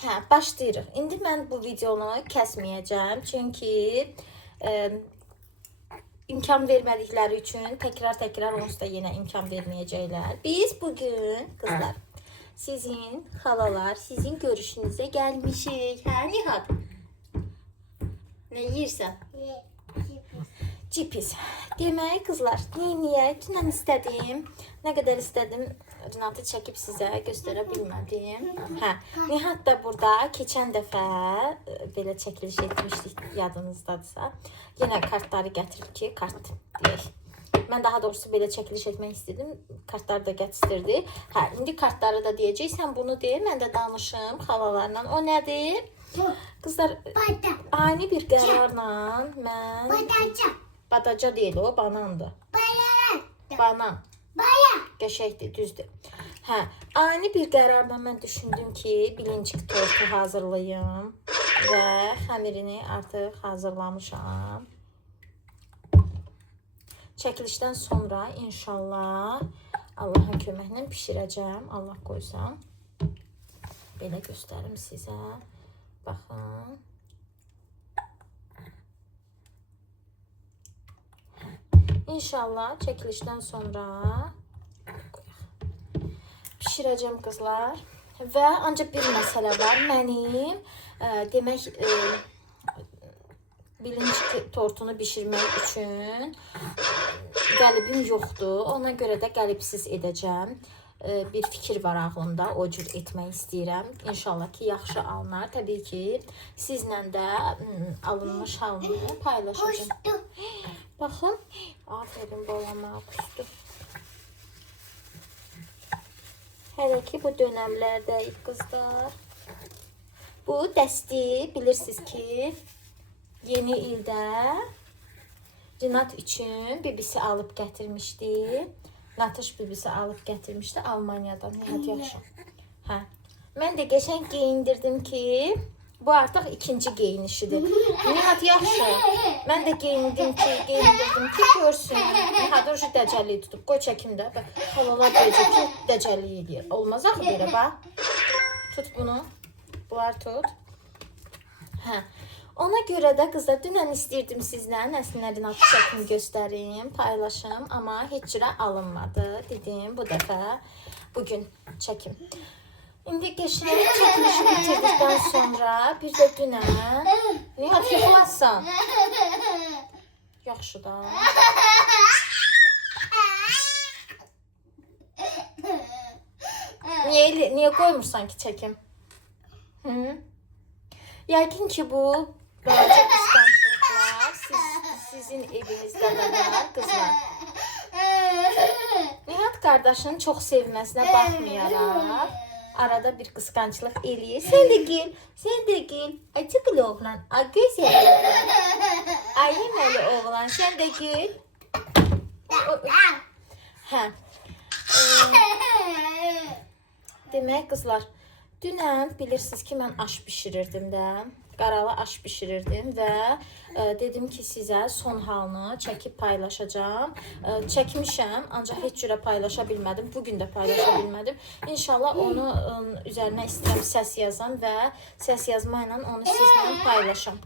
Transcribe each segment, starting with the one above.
Hə, başlayırıq. İndi mən bu videonu kəsməyəcəm. Çünki imkan vermədikləri üçün təkrar onsuz da yenə imkan verməyəcəklər. Biz bugün qızlar sizin xalalar, sizin görüşünüzə gəlmişik. Hə, Nihat? Nə yeyirsən? Cipis. Demək qızlar, niyə? Dünən istədim. Nə qədər istədim, Rinatı çəkib sizə göstərə bilmədim. Hə, Nihat da burada keçən dəfə belə çəkiliş etmişdik, yadınızdadırsa. Yenə kartları gətirib ki, kart deyək. Mən daha doğrusu belə çəkiliş etmək istedim. Kartları da gətirdi. Hə, indi kartları da deyəcəksən, bunu deyir. Mən də danışım xalalarla. O nədir? Qızlar, ani bir qərarla mən... Badaca deyil o, banandır. Banan. Qəşəkdir, düzdür. Hə, ani bir qərarla mən düşündüm ki, bilincik tortu hazırlayım və xəmirini artıq hazırlamışam. Çəkilişdən sonra inşallah Allahın köməklə bişirəcəm. Allah qoysam. Belə göstərim sizə. Baxın. İnşallah çəkilişdən sonra bişirəcəm qızlar. Və ancaq bir məsələ var. Mənim demək bilinç tortunu bişirmək üçün qəlibim yoxdur. Ona görə də qəlibsiz edəcəm. Bir fikir var ağlımda, o cür etmək istəyirəm. İnşallah ki, yaxşı alınar. Təbii ki, sizlə də alınmış halını paylaşacağım. Baxın, aferin balama, qusdu. Hələ ki, bu dönəmlərdəyik qızlar. Bu dəsti, bilirsiniz ki, yeni ildə Rinat üçün bibisi alıb gətirmişdi. Natış bibisi alıb gətirmişdi Almaniyadan. Nihat yaxşı. Hə. Mən də qəşəng geyindirdim ki, bu artıq ikinci geyinişidir. Nihat yaxşı. Mən də geyindirdim ki, görsün. Nihat o dəcəlliyi tutub. Qoy çəkim də. Xalalar deyəcək ki, dəcəlliyi edir. Olmaz axı belə, bax. Tut bunu. Bunlar tut. Hə. Ona görə də qızlar, dünən istəyirdim sizlə əslində Rinatı çəkimi göstərim, paylaşım, amma heç cürə alınmadı. Dedim, bu dəfə bugün çəkim. İndi qəşəng çəkilişi bitirdikdən sonra bir də dünən... Nihat, yıxılasın. Yaxşı da. Niyə qoymursan ki çəkim? Yəqin ki, bu balaca qısqanclıqlar sizin evinizdə də var, qızlar. Nihat qardaşının çox sevməsinə baxmayaraq, arada bir qısqanclıq eləyir. Sən də gel. Ay, çıxılı oğlan, ay, gözəl oğlan. Ay, yeməli oğlan, sən də gel. Hə. Demək, qızlar, dünən bilirsiniz ki, mən aş bişirirdim də. Qaralı aş bişirirdim və dedim ki, sizə son halını çəkib paylaşacağım. Çəkmişəm, ancaq heç cürə paylaşa bilmədim. Bugün də paylaşa bilmədim. İnşallah onu üzərinə istəyirəm səs yazam və səs yazma ilə onu sizlə paylaşam.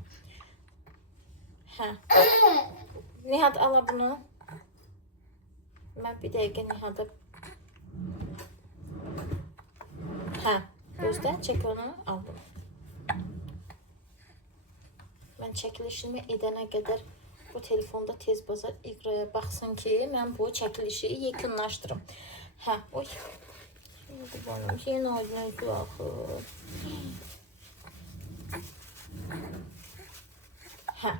Hə. Nihat, ala bunu. Mən bir dəqiqə Nihat'a... Hə. Gözlə, çək onu, al bunu. Mən çəkilişimi edənə qədər bu telefonda tez bazar iqraya baxsın ki, mən bu çəkilişi yekunlaşdırım. Hə, oy. Şimdi bana yenə aydın axı. Hə.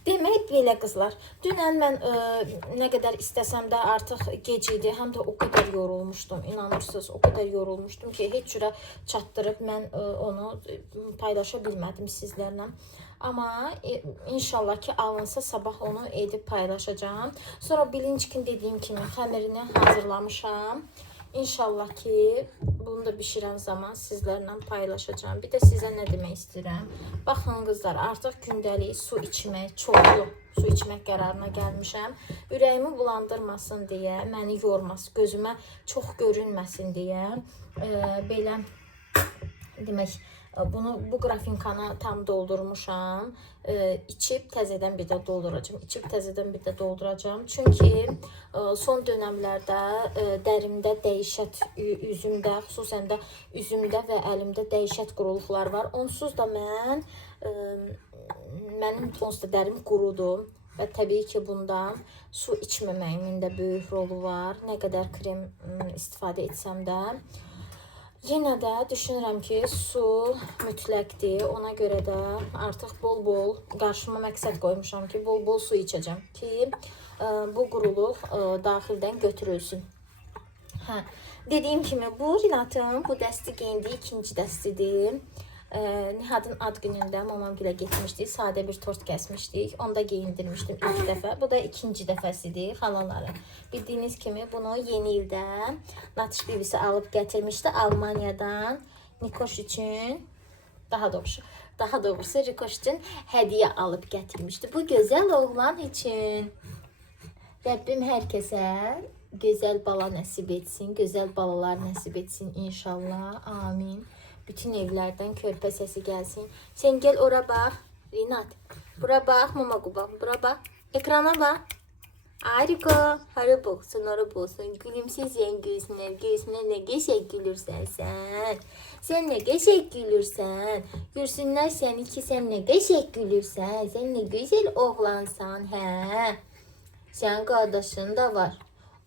Demək belə qızlar, dünən mən nə qədər istəsəm də artıq gec idi, həm də o qədər yorulmuşdum, inanırsınız, o qədər yorulmuşdum ki, heç cürə çatdırıb mən onu paylaşa bilmədim sizlərlə. Amma inşallah ki, alınsa sabah onu edib paylaşacağım. Sonra bilinckin dediyim kimi xəmirini hazırlamışam. İnşallah ki, bunu da bişirən zaman sizlərlə paylaşacağım. Bir də sizə nə demək istəyirəm. Baxın qızlar, artıq gündəlik su içmək, çoxlu su içmək qərarına gəlmişəm. Ürəyimi bulandırmasın deyə, məni yormasın, gözümə çox görünməsin deyə belə demək, bunu bu qrafinkana tam doldurmuşam. İçib təzədən bir də dolduracağam. Çünki son dönəmlərdə dərimdə dəhşət, üzümdə, xüsusən də üzümdə və əlimdə dəhşət quruluqlar var. Onsuz da mənim onsuz da dərim qurudu və təbii ki, bundan su içməməyimin də böyük rolu var. Nə qədər krem istifadə etsəm də. Yenə də düşünürəm ki, su mütləqdir. Ona görə də artıq bol-bol qarşıma məqsəd qoymuşam ki, bol-bol su içəcəm ki, bu quruluq daxildən götürülsün. Dediyim kimi, bu Rinatın bu dəsti geyindiyi ikinci dəstidir. Nihadın ad günündə mamamgilə getmişdik, sadə bir tort kəsmişdik. Onda geyindirmişdim ilk dəfə. Bu da ikinci dəfəsidir xalaları. Bildiyiniz kimi bunu yeni ildə Natış bibisi alıb gətirmişdi Almaniyadan. Nikoş üçün, daha doğrusu Rikoş üçün hədiyyə alıb gətirmişdi. Bu gözəl oğlan üçün. Rəbbim hər kəsə gözəl bala nəsib etsin, gözəl balalar nəsib etsin inşallah. Amin. Bütün evlərdən körpə səsi gəlsin. Sən gəl ora bax, Rinat. Bura bax, mama qubam. Bura bax, ekrana bax. Ay Riko, hara boxsun, ora boxsun. Gülümsüzən gözünə nə qəşəng gülürsən sən. Sən nə qəşəng gülürsən. Görsünlər səni ki, sən nə qəşəng gülürsən. Sən nə gözəl oğlansan, hə. Sənin qardaşın da var.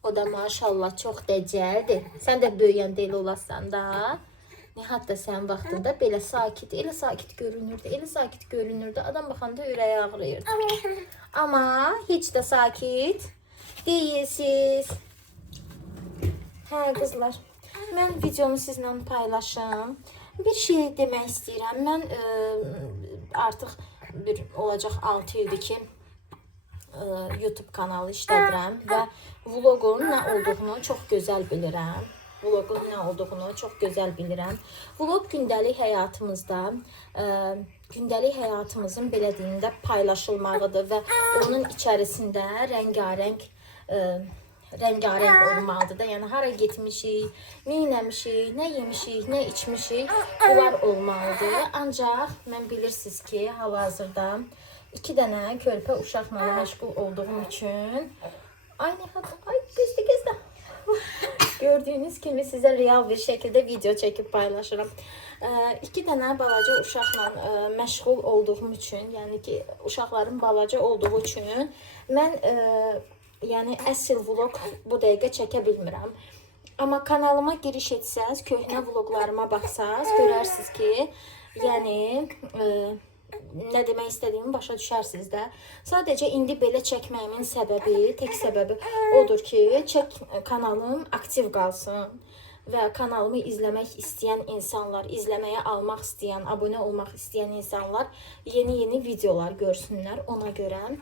O da maşallah çox dəcəldir. Sən də böyüyəndə elə olasan da. Nihat da sənin vaxtında belə sakit, elə sakit görünürdü. Adam baxanda ürəyi ağrıyırdı. Amma heç də sakit deyilsiz. Hə qızlar, mən videonu sizlə paylaşım. Bir şey demək istəyirəm. Mən artıq olacaq 6 ildir ki YouTube kanalı işlədirəm və vlogun nə olduğunu çox gözəl bilirəm. Vlog gündəlik həyatımızın belə deyim də paylaşılmağıdır və onun içərisində rəngarəng olmalıdır da. Yəni hara getmişik, nə yemişik, nə içmişik, bunlar olmalıdır. Ancaq mən bilirsiniz ki, hal-hazırda 2 dənə körpə uşaqla məşğul olduğum üçün gözdə gördüyünüz kimi sizə real bir şəkildə video çəkib paylaşıram. 2 dənə balaca uşaqla məşğul olduğum üçün, yəni ki, uşaqların balaca olduğu üçün mən yəni əsl vlog bu dəqiqə çəkə bilmirəm. Amma kanalıma giriş etsəz, köhnə vloglarıma baxsaz, görərsiniz ki, yəni nə demək istədiyimi başa düşərsiniz də. Sadəcə indi belə çəkməyimin səbəbi, tək səbəbi odur ki, kanalım aktiv qalsın və kanalımı izləmək istəyən insanlar, izləməyə almaq istəyən, abunə olmaq istəyən insanlar yeni videolar görsünlər ona görə.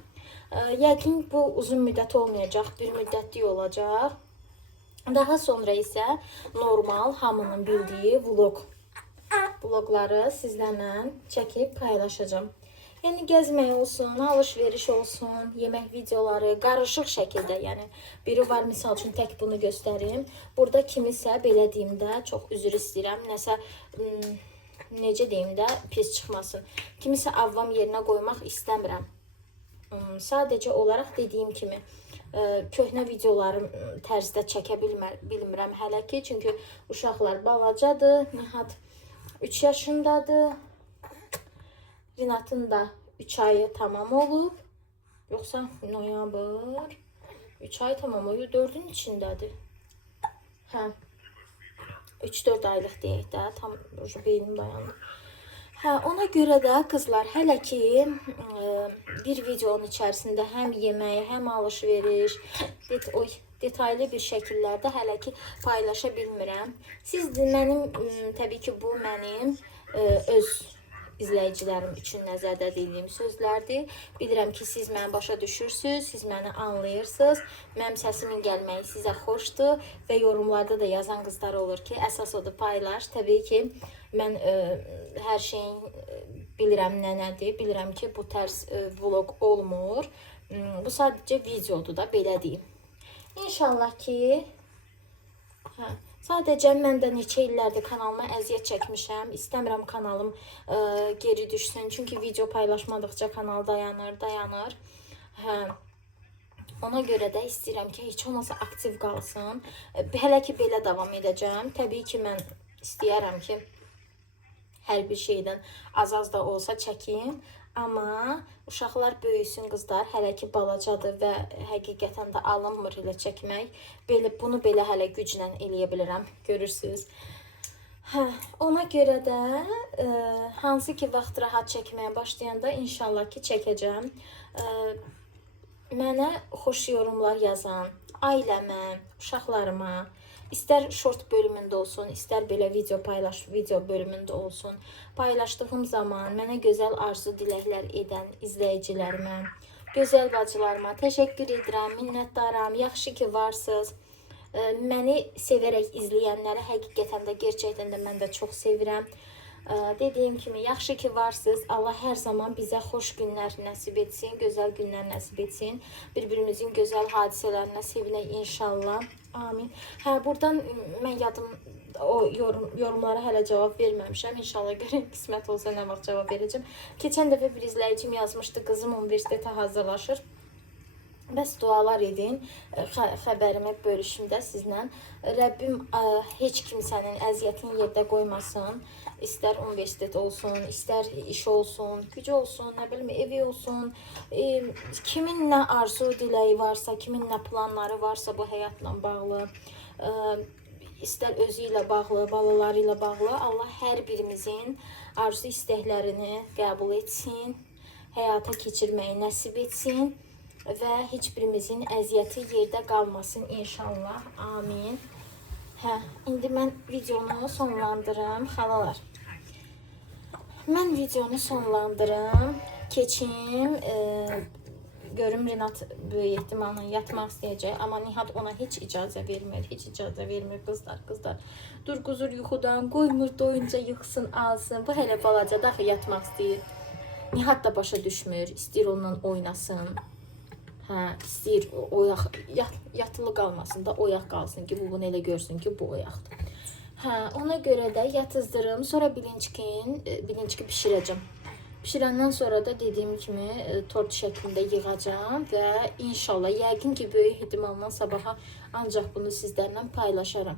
Yəqin bu uzun müddət olmayacaq, bir müddətli olacaq. Daha sonra isə normal, hamının bildiyi vlogları sizlərlə çəkib paylaşacağım. Yəni gəzmək olsun, alış-veriş olsun, yemək videoları, qarışıq şəkildə, yəni biri var, misal üçün tək bunu göstərim. Burada kimisə, belə deyim də, çox üzr istəyirəm, nəsə, necə deyim də, pis çıxmasın. Kimisə avvam yerinə qoymaq istəmirəm. Sadəcə olaraq dediyim kimi, köhnə videolarım tərzdə çəkə bilmirəm hələ ki, çünki uşaqlar balacadır, Nihat 3 yaşındadır. Rinatın da 3 ayı tamam olub. Yoxsa noyabr 3 ay tamam olub, 4-ün içindədir. Hə, 3-4 aylıq deyək də, tam beynim dayandı. Hə, ona görə də qızlar, hələ ki bir videonun içərisində həm yemək, həm alış-veriş, detaylı bir şəkillərdə hələ ki paylaşa bilmirəm. Siz mənim, təbii ki, bu mənim öz izləyicilərim üçün nəzərdə edildiyim sözlərdir. Bilirəm ki, siz məni başa düşürsünüz, siz məni anlayırsınız. Mənim səsimin gəlməyi sizə xoşdur və yorumlarda da yazan qızlar olur ki, əsas odur paylaş. Təbii ki, mən hər şeyin bilirəm nədir, bilirəm ki, bu tərz vlog olmur. Bu sadəcə videodur da, belə deyim. İnşallah ki, Sadəcə mən də neçə illərdir kanalıma əziyyət çəkmişəm. İstəmirəm kanalım geri düşsün. Çünki video paylaşmadıqca kanal dayanır. Hə. Ona görə də istəyirəm ki, heç olmasa aktiv qalsın. Hələ ki belə davam edəcəm. Təbii ki, mən istəyərəm ki, hər bir şeydən az-az da olsa çəkim. Amma uşaqlar böyüsün, qızlar hələ ki balacadır və həqiqətən də alınmır elə çəkmək. Bunu belə hələ güclə eləyə bilirəm, görürsünüz. Hə, ona görə də hansı ki vaxt rahat çəkməyə başlayanda inşallah ki çəkəcəm. Mənə xoş yorumlar yazan, ailəmə, uşaqlarıma, İstər short bölümündə olsun, istər belə video bölümündə olsun. Paylaşdığım zaman mənə gözəl arzu diləklər edən izləyicilərimə, gözəl bacılarıma təşəkkür edirəm, minnətdaram. Yaxşı ki varsınız. Məni sevərək izləyənləri həqiqətən də, gerçəkdən də mən də çox sevirəm. Dediyim kimi, yaxşı ki varsınız. Allah hər zaman bizə xoş günlər nəsib etsin, gözəl günlər nəsib etsin. Bir-birimizin gözəl hadisələrinə sevinək inşallah. Amin. Hə, buradan mən o yorumlara hələ cavab verməmişəm. İnşallah görək, qismət olsa nə vaxt cavab verəcəm. Keçən dəfə bir izləyicim yazmışdı, qızım universitetə hazırlaşır. Bəs dualar edin, xəbərimi bölüşümdə sizlə. Rəbbim heç kimsənin əziyyətini yerdə qoymasın. İstər universitet olsun, istər iş olsun, gücü olsun, nə bilim evi olsun. Kimin nə arzu diləyi varsa, kimin nə planları varsa bu həyatla bağlı, istər özü ilə bağlı, balaları ilə bağlı, Allah hər birimizin arzu istəklərini qəbul etsin, həyata keçirməyi nəsib etsin və heç birimizin əziyyəti yerdə qalmasın inşallah. Amin. Hə, indi mən videonu sonlandırım, xalalar. Mən videonu sonlandırım, keçim, görüm Rinat böyük ehtimalla yatmaq istəyəcək, amma Nihat ona heç icazə vermir, qızlar. Dur quzur yuxudan, qoymur doyunca yıxsın, alsın, bu hələ balaca daxı yatmaq istəyir. Nihat da başa düşmür, istəyir onunla oynasın, istəyir yatılı qalmasın da, oyaq qalsın ki, bu bunu elə görsün ki, bu oyaqdır. Ona görə də yatızdırım, sonra bilinçki bişirəcəm. Bişirəndən sonra da dediyim kimi tort şəklində yığacam və inşallah, yəqin ki, böyük ehtimalla sabaha ancaq bunu sizlərlə paylaşaram.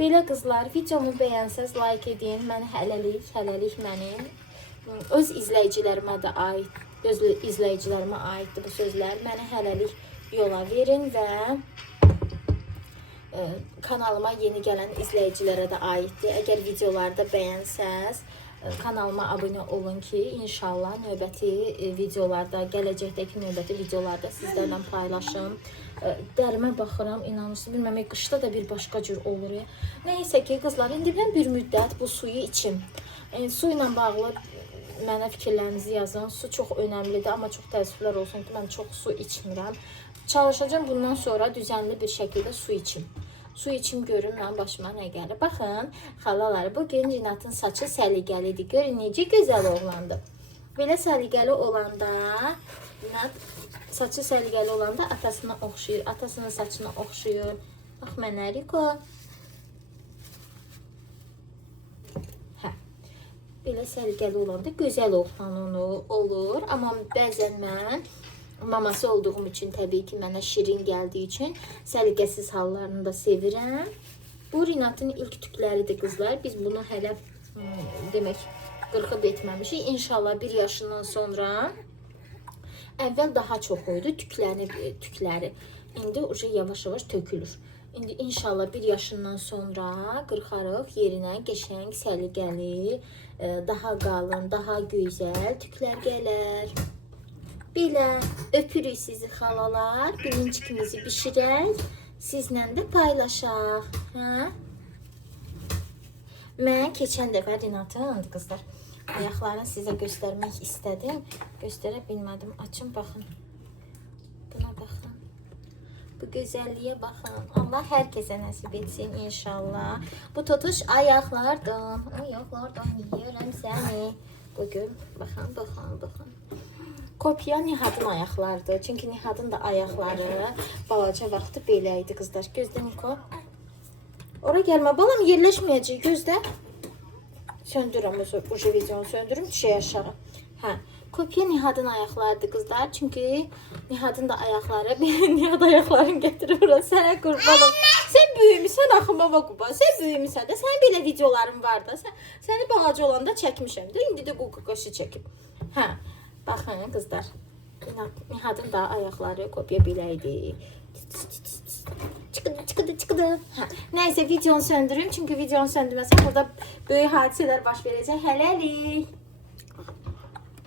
Belə qızlar, videomu bəyənsəz like edin, məni hələlik mənim öz izləyicilərimə də aiddir bu sözlər. Məni hələlik yola verin və kanalıma yeni gələn izləyicilərə də aiddir. Əgər videoları da bəyənsəz, kanalıma abunə olun ki, inşallah növbəti videolarda, gələcəkdəki növbəti videolarda sizlərlə paylaşım. Dərimə baxıram, inanırsınız, bilməm, qışda da bir başqa cür olur. Neysə ki, qızlar, indi mən bir müddət bu suyu içim. Su ilə bağlı mənə fikirlərinizi yazın. Su çox önəmlidir, amma çox təəssüflər olsun ki, mən çox su içmirəm. Çalışacağım bundan sonra düzənli bir şəkildə su içim. Su içim, görün mənim başıma nə gəlir. Baxın, xalalar, bugün Rinatın saçı səliqəlidir. Görün, necə gözəl oğlandı. Belə səliqəli olanda, Rinat saçı səliqəli olanda atasına oxşuyur, atasının saçına oxşuyur. Bax mənə, Riko. Belə səliqəli olanda gözəl oğlan olur. Amma bəzən mən maması olduğum üçün, təbii ki, mənə şirin gəldiyi üçün səliqəsiz hallarını da sevirəm. Bu Rinatın ilk tükləridir, qızlar. Biz bunu hələ demək qırxıb etməmişik. İnşallah 1 yaşından sonra, əvvəl daha çox oydu tükləri. İndi yavaş-yavaş tökülür. İndi inşallah 1 yaşından sonra qırxarıq, yerinə qəşəng, səliqəli, daha qalın, daha gözəl tüklər gələr. Belə öpürük sizi xalalar, bilinçkimizi bişirək, sizlə də paylaşaq. Mən keçən dəfə Rinatın, qızlar, ayaqlarını sizə göstərmək istədim. Göstərə bilmədim, açın, baxın. Buna baxın. Bu gözəlliyə baxın. Allah hər kəsə nəsib etsin inşallah. Bu totuş ayaqlardan yiyirəm səni. Bugün, baxın. Kopya Nihatın ayaqlarıdır. Çünki Nihatın da ayaqları balaca vaxtı belə idi, qızlar. Gözdə Niko. Ora gəlmə balam, yerləşməyəcək, gözlə. Söndürürəm, bu videonu söndürüm, düşək aşağı. Hə, kopya Nihadın ayaqlarıdır qızlar. Çünki Nihadın da ayaqları, Nihad ayaqlarını gətirir ora. Sənə qurbanım. Sən böyümüsən axı baba Quba. Sən böyümüsən də. Sənin belə videoların var da. Səni balaca olanda çəkmişəm də. İndi də qoqaşı çəkib. Hə, baxın qızlar. Nihadın da ayaqları kopya belə idi. Çıkıdı. Hə. Nəysə videonu söndürüm. Çünki videonu söndürməsəm burada böyük hadisələr baş verəcək. Hələlik.